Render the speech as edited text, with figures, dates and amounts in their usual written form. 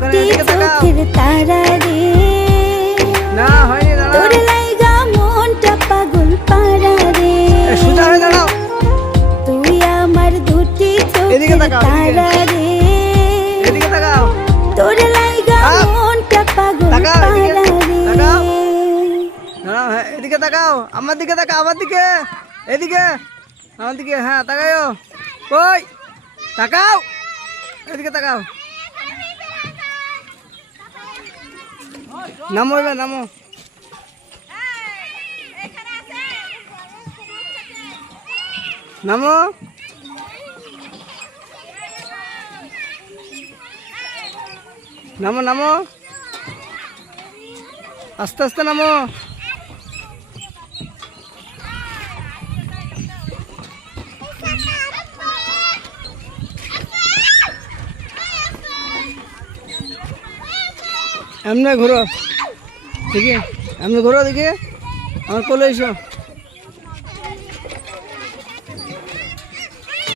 দুটি চোখের তারা রে, না হয়নি, দাঁড়াও। তোর লাইগা মনটা পাগল পারা রে। সোজা হয়ে দাঁড়াও। তুই আমার দুটি এদিকে চোখের তাকাও, তারা রে, এদিকে তাকাও। তোর লাইগা মনটা পাগল তাকাও, পারা এদিকে রে। তাকাও। দাঁড়াও, হ্যাঁ, এদিকে তাকাও, আমার দিকে তাকাও, আমার দিকে, এদিকে, আমার দিকে, হ্যাঁ তাকাও। কই তাকাও, এদিকে তাকাও। নামো এবার, নামো। নামো, নামো, নামো, আস্তে আস্তে নামো। এমনি ঘোরো, ঠিক আছে, এমনি ঘোরো, দেখে আমার কোলে এসো।